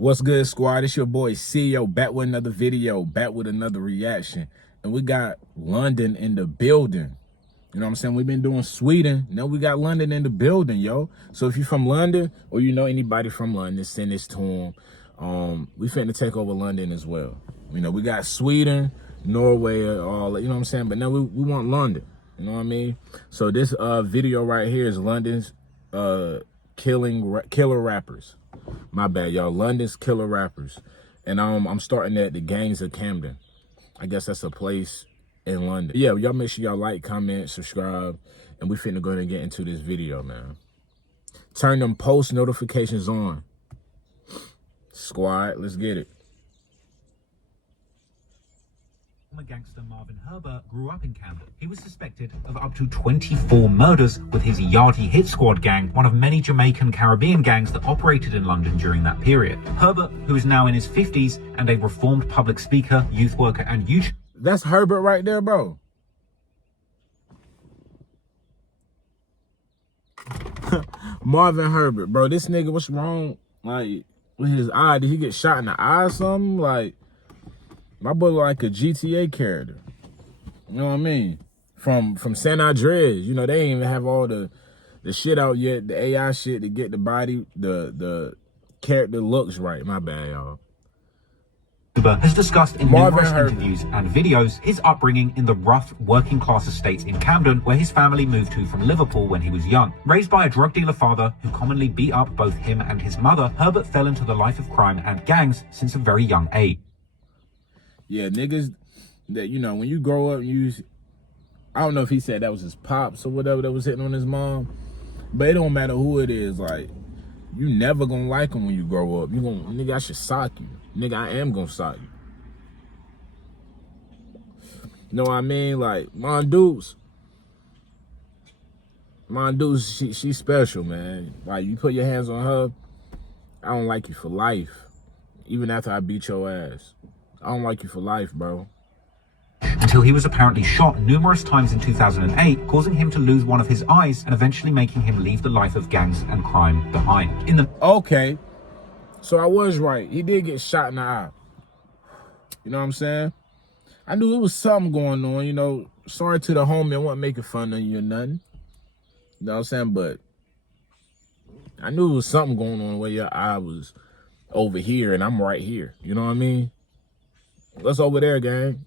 What's good, squad? It's your boy CEO back with another video, back with another reaction. And we got London in the building. You know what I'm saying? We've been doing Sweden. Now we got London in the building, yo. So if you're from London or you know anybody from London, send this to them. We finna take over London as well. You know, we got Sweden, Norway, all, you know what I'm saying? But now we want London. You know what I mean? So this video right here is London's killer rappers. My bad, y'all. London's killer rappers. And I'm starting at the gangs of Camden. I guess that's a place in London. Yeah, y'all make sure y'all like, comment, subscribe, and we finna go ahead and get into this video, man. Turn them post notifications on. Squad, let's get it. Former gangster Marvin Herbert grew up in Camden. He was suspected of up to 24 murders with his Yardie Hit Squad gang, one of many Jamaican Caribbean gangs that operated in London during that period. Herbert, who is now in his 50s and a reformed public speaker, youth worker and YouTuber. That's Herbert right there, bro. Marvin Herbert, bro. This nigga, what's wrong? Like, with his eye, did he get shot in the eye or something? Like, my boy like a GTA character. You know what I mean? From San Andreas. You know, they ain't even have all the shit out yet, the AI shit to get the body, the character looks right. My bad, y'all. Has discussed in Marvin numerous Herbert. interviews and videos his upbringing in the rough working class estates in Camden, where his family moved to from Liverpool when he was young. Raised by a drug dealer father who commonly beat up both him and his mother, Herbert fell into the life of crime and gangs since a very young age. Yeah, niggas that, you know, when you grow up, I don't know if he said that was his pops or whatever that was hitting on his mom, but it don't matter who it is. Like, you never gonna like him when you grow up. You gonna, nigga, I should sock you. Nigga, I am gonna sock you. You know what I mean? Like, Mondoose, she's special, man. Like, you put your hands on her, I don't like you for life. Even after I beat your ass. I don't like you for life, bro. Until he was apparently shot numerous times in 2008, causing him to lose one of his eyes and eventually making him leave the life of gangs and crime behind. Okay, so I was right. He did get shot in the eye. You know what I'm saying? I knew it was something going on, you know. Sorry to the homie, I wasn't making fun of you or nothing. You know what I'm saying? But I knew it was something going on where your eye was over here and I'm right here. You know what I mean? What's over there, gang?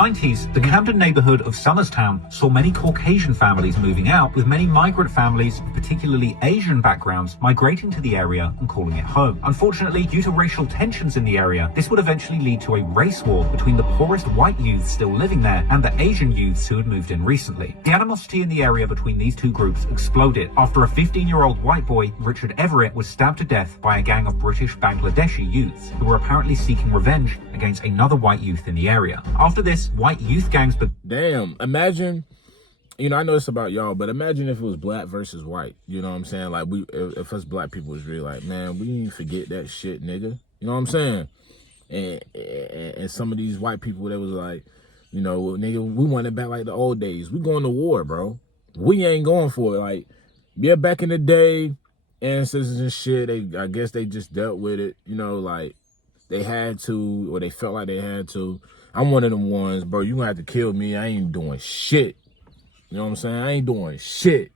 90s, the Camden neighborhood of Somerstown saw many Caucasian families moving out, with many migrant families, particularly Asian backgrounds, migrating to the area and calling it home. Unfortunately, due to racial tensions in the area, this would eventually lead to a race war between the poorest white youths still living there and the Asian youths who had moved in recently. The animosity in the area between these two groups exploded after a 15-year-old white boy, Richard Everett, was stabbed to death by a gang of British Bangladeshi youths who were apparently seeking revenge against another white youth in the area. After this, white youth gangs... Damn, imagine, you know, I know it's about y'all, but imagine if it was black versus white. You know what I'm saying? Like, if us black people was really like, man, we didn't forget that shit, nigga. You know what I'm saying? And some of these white people that was like, you know, nigga, we want it back like the old days. We going to war, bro. We ain't going for it. Like, yeah, back in the day, ancestors and shit, I guess they just dealt with it, you know, like, they had to, or they felt like they had to. I'm one of them ones, bro. You gonna have to kill me. I ain't doing shit. You know what I'm saying? I ain't doing shit.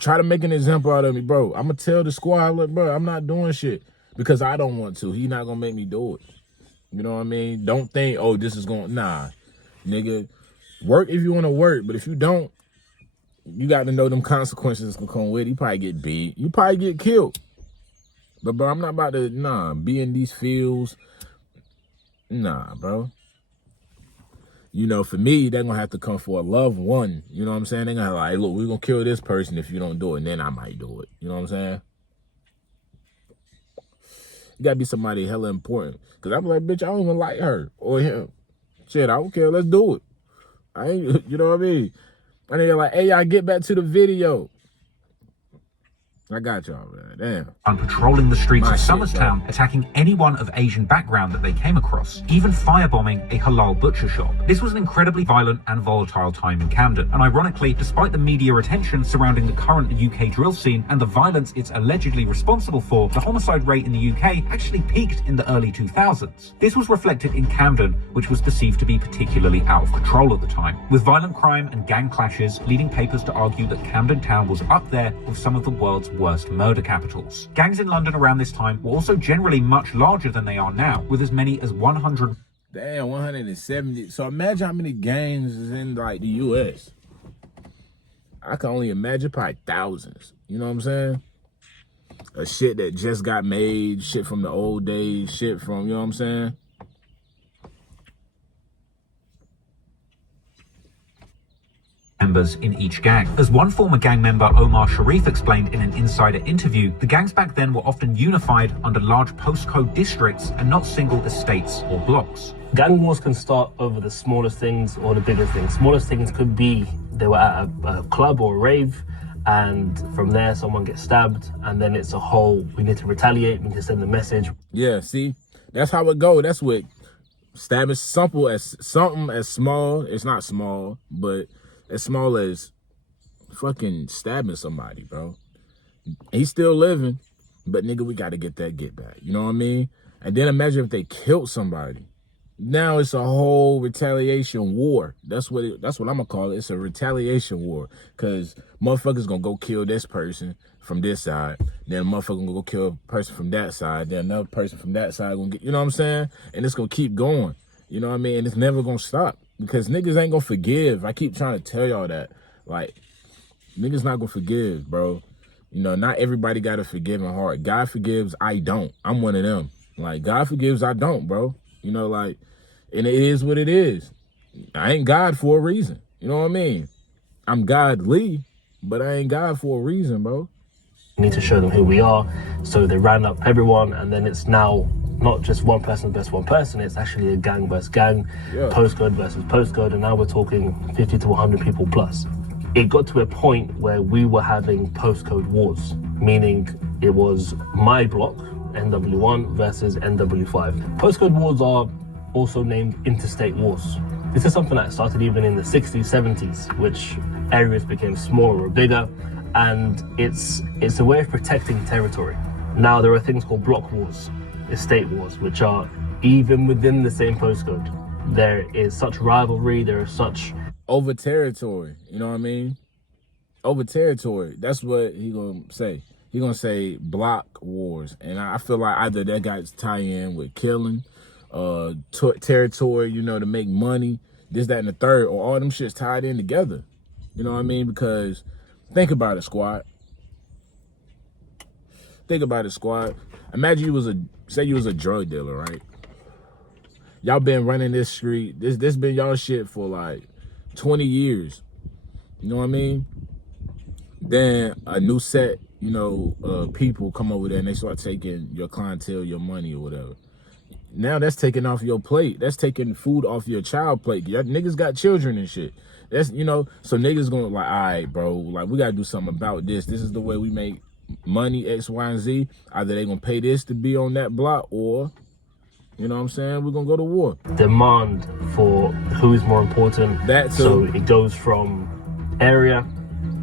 Try to make an example out of me, bro. I'm gonna tell the squad, look, bro, I'm not doing shit because I don't want to. He not gonna make me do it. You know what I mean? Don't think, oh, this is going, nah, nigga. Work if you want to work, but if you don't, you got to know them consequences gonna come with it. You probably get beat. You probably get killed. But, bro, I'm not about to, be in these fields. Nah, bro. You know, for me, they're going to have to come for a loved one. You know what I'm saying? They're going to like, look, we're going to kill this person if you don't do it. And then I might do it. You know what I'm saying? You got to be somebody hella important. Because I'm like, bitch, I don't even like her or him. Shit, I don't care. Let's do it. I ain't, you know what I mean? And they're like, hey, y'all, get back to the video. I got y'all, man. Damn. And patrolling the streets My of shit, Somerstown, attacking anyone of Asian background that they came across, even firebombing a halal butcher shop. This was an incredibly violent and volatile time in Camden, and ironically, despite the media attention surrounding the current UK drill scene and the violence it's allegedly responsible for, the homicide rate in the UK actually peaked in the early 2000s. This was reflected in Camden, which was perceived to be particularly out of control at the time, with violent crime and gang clashes leading papers to argue that Camden Town was up there with some of the world's worst murder capitals. Gangs in London around this time were also generally much larger than they are now, with as many as 100. Damn, 170. So imagine how many gangs is in like the US. I can only imagine probably thousands. You know what I'm saying? A shit that just got made, shit from the old days, shit from, you know what I'm saying? Members in each gang. As one former gang member, Omar Sharif, explained in an insider interview, the gangs back then were often unified under large postcode districts and not single estates or blocks. Gang wars can start over the smallest things or the biggest things. Smallest things could be they were at a club or a rave, and from there someone gets stabbed, and then it's a whole, we need to retaliate, we need to send a message. Yeah, see? That's how it go. That's what stabbing something as small, it's not small, but as small as fucking stabbing somebody, bro. He's still living, but nigga, we gotta get that get back. You know what I mean? And then imagine if they killed somebody. Now it's a whole retaliation war. That's what I'm gonna call it. It's a retaliation war. Cause motherfuckers gonna go kill this person from this side. Then a motherfucker gonna go kill a person from that side. Then another person from that side gonna get, you know what I'm saying? And it's gonna keep going. You know what I mean? And it's never gonna stop. Because niggas ain't gonna forgive. I keep trying to tell y'all that. Like, niggas not gonna forgive, bro. You know, not everybody got a forgiving heart. God forgives, I don't. I'm one of them. Like, God forgives, I don't, bro. You know, like, and it is what it is. I ain't God for a reason. You know what I mean? I'm godly, but I ain't God for a reason, bro. We need to show them who we are. So they round up everyone, and then it's now not just one person versus one person, it's actually a gang versus gang, postcode versus postcode, and now we're talking 50 to 100 people plus. It got to a point where we were having postcode wars, meaning it was my block, NW1 versus NW5. Postcode wars are also named interstate wars. This is something that started even in the 60s, 70s, which areas became smaller or bigger, and it's a way of protecting territory. Now there are things called block wars, estate wars, which are even within the same postcode. There is such rivalry, there is such... Over territory, you know what I mean? Over territory, that's what he gonna say. He gonna say block wars. And I feel like either that got tie in with killing, territory, you know, to make money, this, that, and the third, or all them shits tied in together. You know what I mean? Because think about it, squad. Think about it, squad. Imagine say you was a drug dealer, right? Y'all been running this street. This been y'all shit for like 20 years. You know what I mean? Then a new set, you know, people come over there and they start taking your clientele, your money or whatever. Now that's taking off your plate. That's taking food off your child plate. Y'all niggas got children and shit. That's, you know, so niggas gonna like, all right, bro, like we gotta do something about this. This is the way we make money, X, Y, and Z. Either they gonna pay this to be on that block, or, you know what I'm saying, we're gonna go to war. Demand for who is more important. That too. So it goes from area,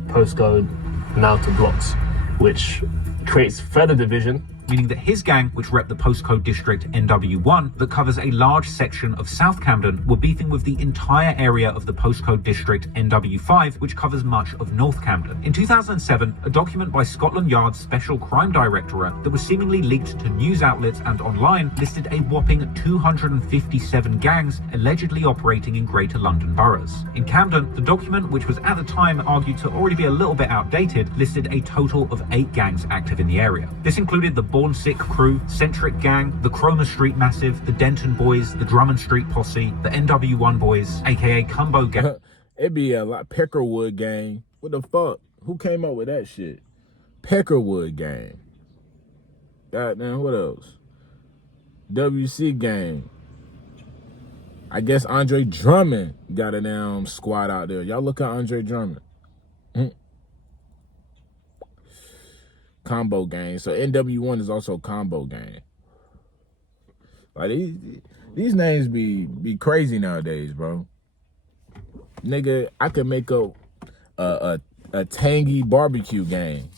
postcode, now to blocks, which creates further division. Meaning that his gang, which rep the postcode district NW1, that covers a large section of South Camden, were beefing with the entire area of the postcode district NW5, which covers much of North Camden. In 2007, a document by Scotland Yard's Special Crime Directorate that was seemingly leaked to news outlets and online listed a whopping 257 gangs allegedly operating in Greater London boroughs. In Camden, the document, which was at the time argued to already be a little bit outdated, listed a total of 8 gangs active in the area. This included the Born Sick Crew, Centric Gang, the Cromer Street Massive, the Denton Boys, the Drummond Street Posse, the NW1 Boys, aka Cumbo Gang. It'd be a lot. Peckerwood Gang. What the fuck? Who came up with that shit? Peckerwood Gang. Goddamn, what else? WC Gang. I guess Andre Drummond got a damn squad out there. Y'all look at Andre Drummond. Combo Gang. So NW1 is also Combo Gang. Like these names be crazy nowadays, bro. Nigga, I could make up a tangy barbecue gang.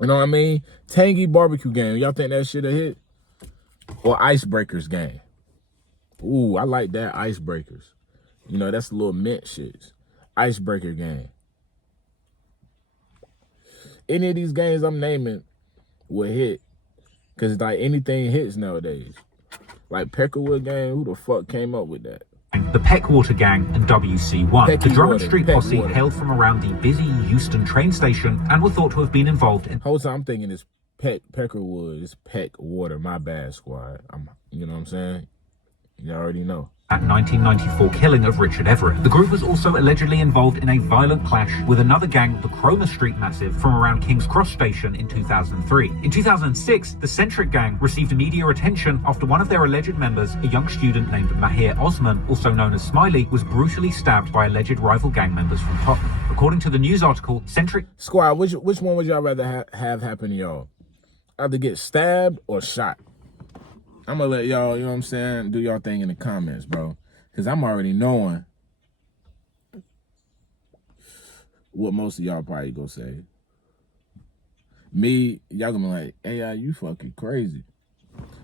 You know what I mean? Tangy barbecue gang. Y'all think that shit'll hit? Or Icebreakers gang. Ooh, I like that, Icebreakers. You know, that's the little mint shits. Icebreaker gang. Any of these gangs I'm naming will hit. Because like anything hits nowadays. Like Peckerwood gang, who the fuck came up with that? The Peckwater Gang and WC1. The Drummond Water, Street posse Peckwater. hailed from around the busy Euston train station and were thought to have been involved in Whole time I'm thinking it's Peckerwood, it's Peckwater. My bad, squad. You know what I'm saying? You already know. that 1994 killing of Richard Everett. The group was also allegedly involved in a violent clash with another gang, the Cromer Street Massive, from around King's Cross Station in 2003. In 2006, the Centric Gang received media attention after one of their alleged members, a young student named Mahir Osman, also known as Smiley, was brutally stabbed by alleged rival gang members from Tottenham. According to the news article, Centric... Squad, which one would y'all rather have happen to y'all? Either get stabbed or shot? I'm gonna let y'all, you know what I'm saying, do y'all thing in the comments, bro. Because I'm already knowing what most of y'all probably gonna say. Me, y'all gonna be like, hey, you fucking crazy.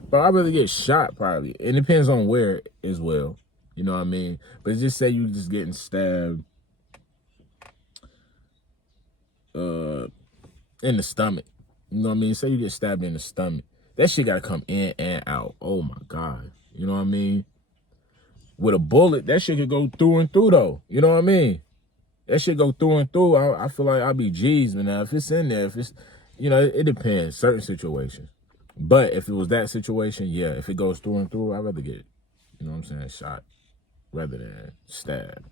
But I'd rather get shot, probably. It depends on where as well. You know what I mean? But just say you just getting stabbed in the stomach. You know what I mean? Say you get stabbed in the stomach. That shit gotta come in and out. Oh my God. You know what I mean? With a bullet, that shit could go through and through though. You know what I mean? That shit go through and through. I feel like I'll be G's, but now if it's in there, if it's, you know, it depends. Certain situations. But if it was that situation, yeah, if it goes through and through, I'd rather get, you know what I'm saying, shot rather than stabbed.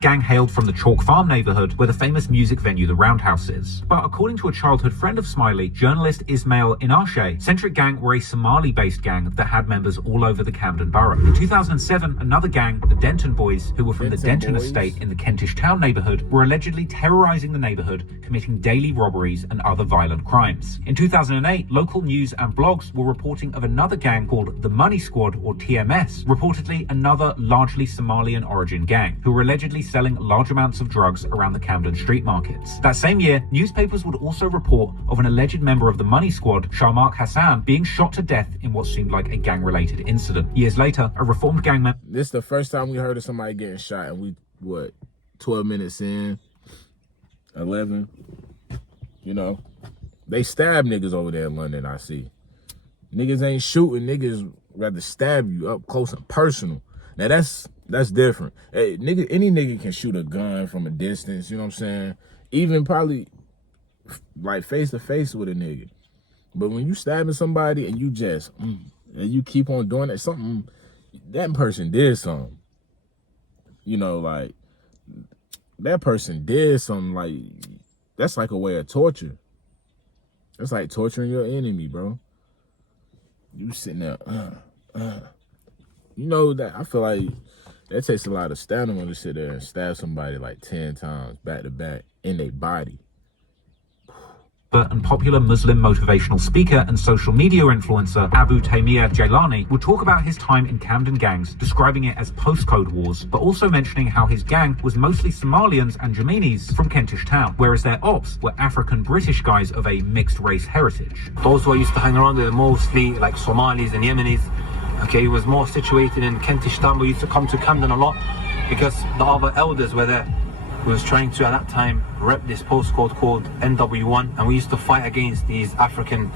Gang hailed from the Chalk Farm neighborhood where the famous music venue The Roundhouse is. But according to a childhood friend of Smiley, journalist Ismail Inarche, Centric Gang were a Somali-based gang that had members all over the Camden borough. In 2007, another gang, the Denton Boys, who were from the Denton estate in the Kentish Town neighborhood, were allegedly terrorizing the neighborhood, committing daily robberies and other violent crimes. In 2008, local news and blogs were reporting of another gang called the Money Squad, or TMS, reportedly another largely Somalian origin gang, who were allegedly selling large amounts of drugs around the Camden street markets. That same year, newspapers would also report of an alleged member of the Money Squad, Sharmark Hassan, being shot to death in what seemed like a gang-related incident. Years later, a reformed gang member... This is the first time we heard of somebody getting shot, and we, 12 minutes in, 11, you know, they stab niggas over there in London, I see. Niggas ain't shooting, niggas rather stab you up close and personal. Now that's different. Hey, any nigga can shoot a gun from a distance, you know what I'm saying? Even probably like face to face with a nigga. But when you stabbing somebody and you just, and you keep on doing that, something, that person did something. You know, like, that person did something, like, that's like a way of torture. That's like torturing your enemy, bro. You sitting there, you know that, I feel like that takes a lot of stamina to sit there and stab somebody like 10 times back to back in their body. And popular Muslim motivational speaker and social media influencer Abu Taymiyyah Jailani would talk about his time in Camden gangs, describing it as postcode wars, but also mentioning how his gang was mostly Somalians and Yemenis from Kentish Town, whereas their ops were African-British guys of a mixed race heritage. Those who I used to hang around with mostly like Somalis and Yemenis. Okay, he was more situated in Kentish Town, but used to come to Camden a lot because the other elders were there. We was trying to, at that time, rep this postcode called NW1, and we used to fight against these African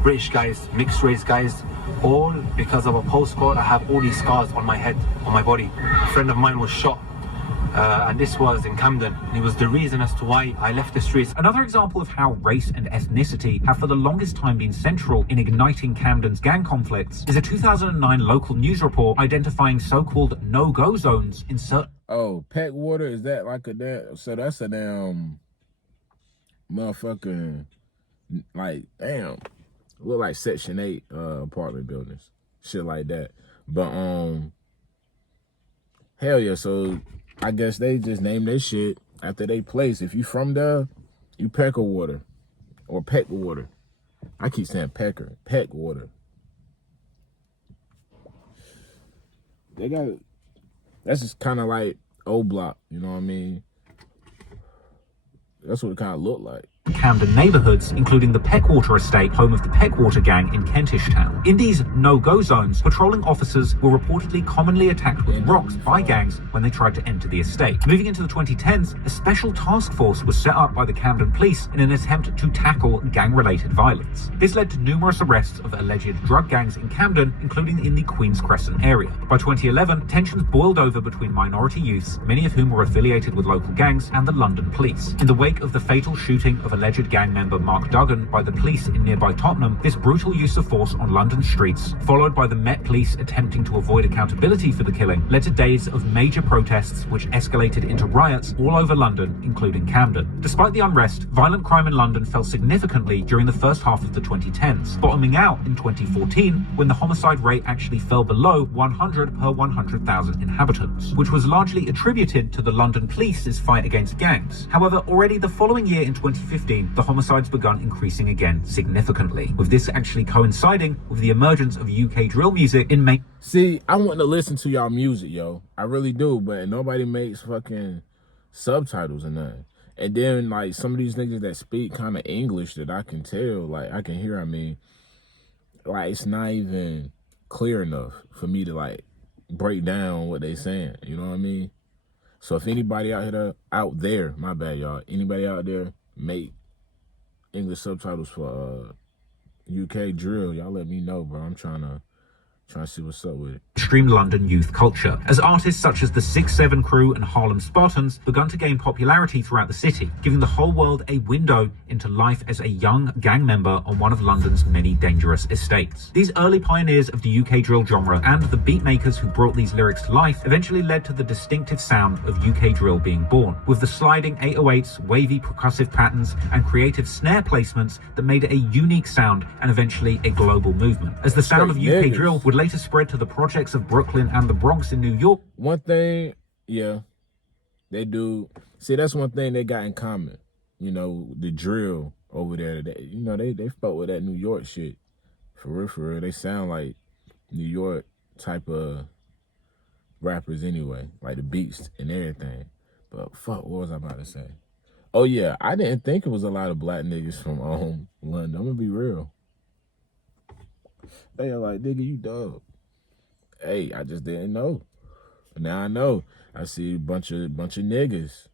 British guys, mixed race guys, all because of a postcode. I have all these scars on my head, on my body. A friend of mine was shot, and this was in Camden. And it was the reason as to why I left the streets. Another example of how race and ethnicity have for the longest time been central in igniting Camden's gang conflicts is a 2009 local news report identifying so-called no-go zones in certain... Oh, Peckwater, is that like a damn, so that's a damn motherfucking, like, damn, look like Section 8 apartment buildings, shit like that. But, hell yeah, so I guess they just named their shit after they place. If you from there, You pecker water or peck water. I keep saying pecker, peck water. They got, that's just kind of like old block, you know what I mean? That's what it kind of looked like. Camden neighbourhoods, including the Peckwater estate, home of the Peckwater gang in Kentish Town. In these no-go zones, patrolling officers were reportedly commonly attacked with rocks by gangs when they tried to enter the estate. Moving into the 2010s, a special task force was set up by the Camden police in an attempt to tackle gang-related violence. This led to numerous arrests of alleged drug gangs in Camden, including in the Queen's Crescent area. By 2011, tensions boiled over between minority youths, many of whom were affiliated with local gangs, and the London police. In the wake of the fatal shooting of alleged gang member Mark Duggan by the police in nearby Tottenham, this brutal use of force on London streets, followed by the Met Police attempting to avoid accountability for the killing, led to days of major protests which escalated into riots all over London, including Camden. Despite the unrest, violent crime in London fell significantly during the first half of the 2010s, bottoming out in 2014 when the homicide rate actually fell below 100 per 100,000 inhabitants, which was largely attributed to the London police's fight against gangs. However, already the following year in 2015, the homicides begun increasing again significantly, with this actually coinciding with the emergence of UK drill music in May. See, I want to listen to y'all music, yo. I really do, but nobody makes fucking subtitles and nothing. And then, like, some of these niggas that speak kind of English that I can tell, like, I can hear, I mean, like, it's not even clear enough for me to, like, break down what they saying, you know what I mean? So if anybody out there, my bad, y'all, anybody out there make English subtitles for UK drill, y'all let me know, bro. I'm trying to see what's up with it. Extreme London youth culture, as artists such as the 6-7 Crew and Harlem Spartans begun to gain popularity throughout the city, giving the whole world a window into life as a young gang member on one of London's many dangerous estates. These early pioneers of the UK drill genre and the beat makers who brought these lyrics to life eventually led to the distinctive sound of UK drill being born, with the sliding 808s, wavy percussive patterns, and creative snare placements that made it a unique sound and eventually a global movement. As the sound of UK drill would later spread to the projects of Brooklyn and the Bronx in New York. One thing, yeah, they do. See, that's one thing they got in common. You know, the drill over there. They fuck with that New York shit. For real. They sound like New York type of rappers anyway. Like the beats and everything. But fuck, what was I about to say? Oh yeah, I didn't think it was a lot of black niggas from London. I'm gonna be real. They are like, nigga, you dumb. Hey, I just didn't know. Now I know. I see a bunch of niggas.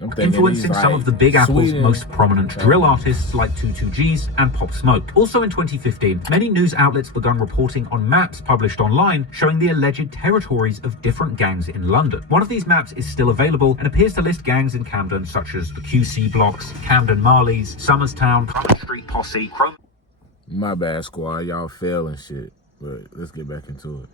Influencing some of the Big Apple's most prominent drill artists like 22Gs and Pop Smoke. Also in 2015, many news outlets began reporting on maps published online showing the alleged territories of different gangs in London. One of these maps is still available and appears to list gangs in Camden such as the QC Blocks, Camden Marleys, Somers Town, Cumberland Street Posse, My bad, squad. Y'all fail and shit. But let's get back into it.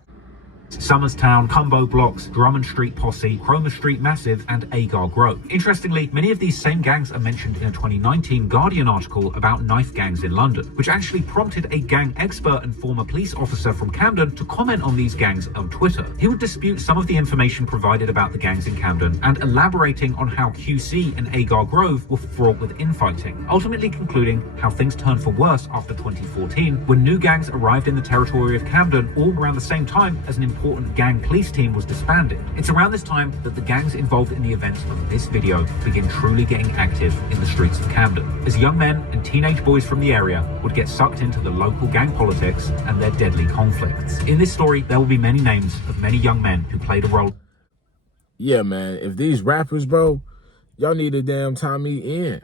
Somers Town, Cumbo Blocks, Drummond Street Posse, Cromer Street Massive, and Agar Grove. Interestingly, many of these same gangs are mentioned in a 2019 Guardian article about knife gangs in London, which actually prompted a gang expert and former police officer from Camden to comment on these gangs on Twitter. He would dispute some of the information provided about the gangs in Camden and elaborating on how QC and Agar Grove were fraught with infighting, ultimately concluding how things turned for worse after 2014 when new gangs arrived in the territory of Camden all around the same time as an important gang police team was disbanded. It's around this time that the gangs involved in the events of this video begin truly getting active in the streets of Camden, as young men and teenage boys from the area would get sucked into the local gang politics and their deadly conflicts. In this story, there will be many names of many young men who played a role. Yeah, man, if these rappers, bro, y'all need a damn Tommy in.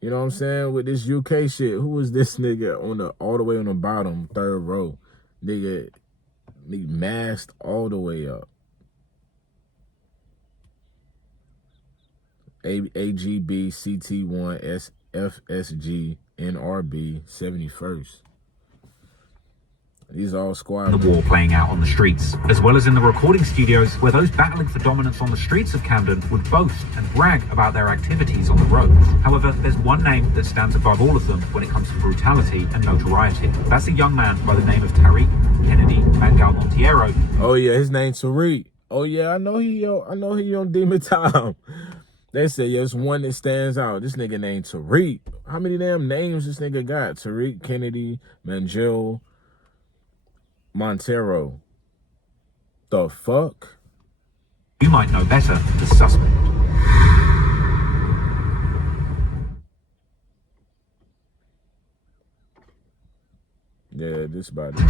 You know what I'm saying? With this UK shit, who was this nigga all the way on the bottom, third row? Nigga masked all the way up. AGB CT1 SFSG NRB 71st. These are all squad. The war playing out on the streets, as well as in the recording studios where those battling for dominance on the streets of Camden would boast and brag about their activities on the roads. However, there's one name that stands above all of them when it comes to brutality and notoriety. That's a young man by the name of Tariq Kennedy Mangal Monteiro. Oh yeah, his name's Tariq. Oh yeah, I know he on Demon Time. They say, yeah, it's one that stands out. This nigga named Tariq. How many damn names this nigga got? Tariq Kennedy, Manjil, Montero. The fuck? You might know better, the suspect. Yeah, this body.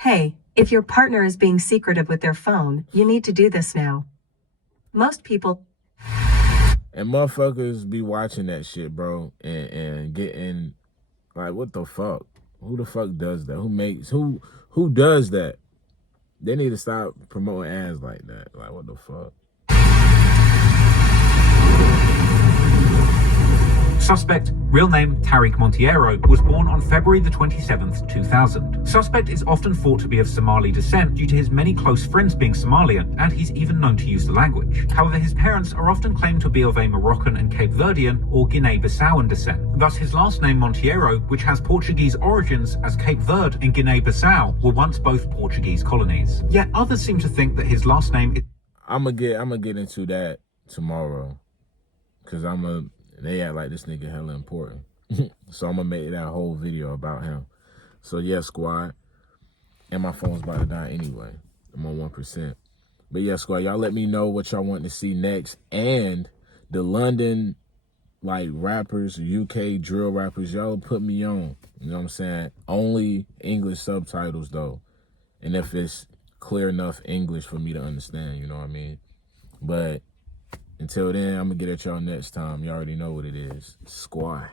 Hey, if your partner is being secretive with their phone, you need to do this now. Most people... And motherfuckers be watching that shit, bro, and getting, like, what the fuck? Who the fuck does that? Who does that? They need to stop promoting ads like that. Like, what the fuck? Suspect, real name Tariq Monteiro, was born on February the 27th, 2000. Suspect is often thought to be of Somali descent due to his many close friends being Somalian, and he's even known to use the language. However, his parents are often claimed to be of a Moroccan and Cape Verdean or Guinea-Bissauan descent. Thus, his last name Monteiro, which has Portuguese origins, as Cape Verde and Guinea-Bissau were once both Portuguese colonies. Yet others seem to think that his last name is... I'm gonna get into that tomorrow, cause they act like this nigga hella important. So I'm gonna make that whole video about him. So yeah, squad. And my phone's about to die anyway. I'm on 1%. But yeah, squad, y'all let me know what y'all want to see next. And the London, like, rappers, UK drill rappers, y'all put me on. You know what I'm saying? Only English subtitles, though. And if it's clear enough English for me to understand, you know what I mean? But until then, I'm going to get at y'all next time. You already know what it is. Squad.